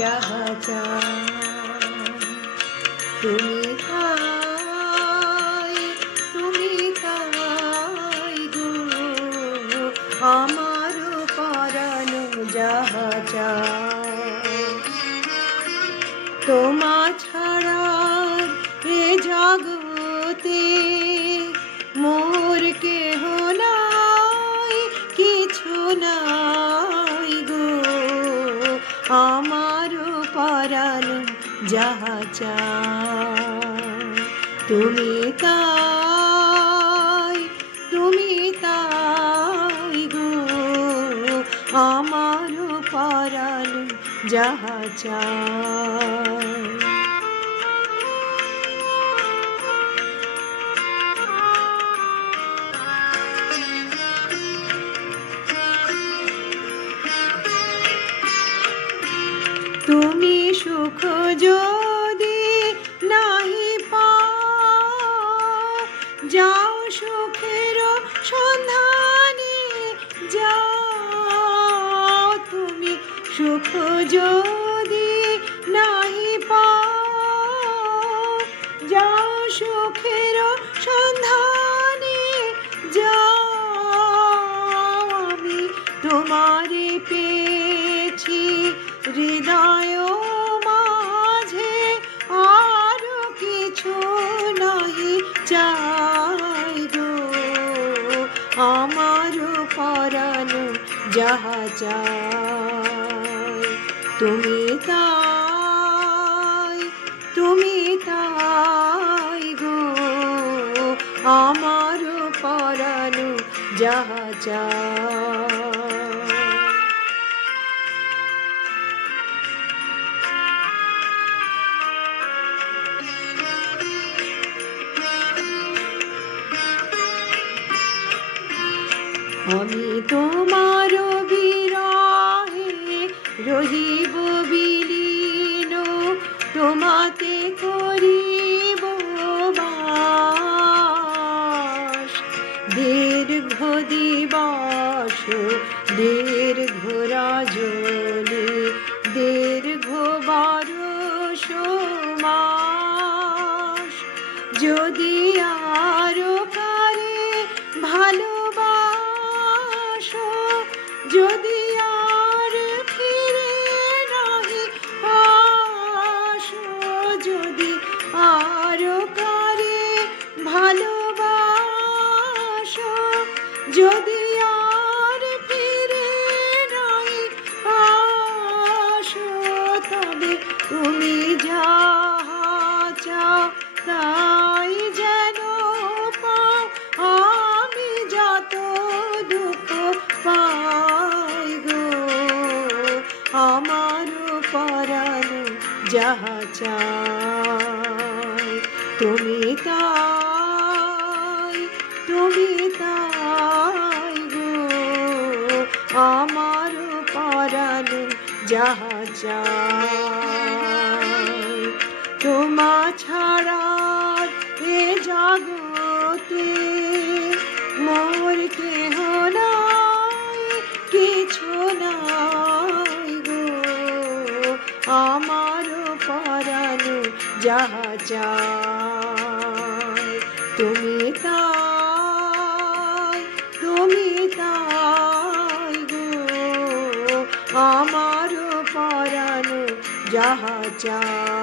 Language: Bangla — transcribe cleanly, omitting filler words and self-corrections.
যাহা চাই তুমি তাই, তুমি তাই গো আমার পরাণ যাহা চাই। তোমা ছাড়া এ জগতে মোর কেহ নাই, কিছু নাই গো আমার পরাণ যাহা চাই তুমি তাই, তুমি তাই গো আমার পরাণ যাহা চাই। তুমি সুখ যদি নাহি পাও, যাও সুখের সন্ধানে যাও। তুমি সুখ যদি নাহি পাও, যাও সুখের সন্ধানে যাও। আমি তোমারে পেয়েছি হৃদয় মাঝে, আর কিছু নাহি চাই গো আমার পরাণ যাহা চাই তুমি তাই, তুমি তাই গো আমার পরাণ যাহা চাই। আমি তোমার বিরহে রহিব বিলীন, তোমাতে করিব বাস। দীর্ঘ দিবস দীর্ঘ রজনী, দীর্ঘ বরষ মাস, যদি আরো কারে ভালোবাসো, যদি আর ফিরে নাহি আসো, যদি আরো কারে ভালোবাসো, যদি আর ফিরে নাহি আসো, তবে তুমি যাহা চাও তাই যেন পাও। আমি যত দুঃখ পাই গো আমার পরাণ যাহা চাই তুমি তাই, তুমি তাই গো আমার পরাণ যাহা চাই। তোমা ছাড়া এ জগতে মোর কেহ নাই, কিছু নাই গো আমার পরাণ যাহা চাই তুমি তাই, তুমি তাই গো আমার পরাণ যাহা চাই।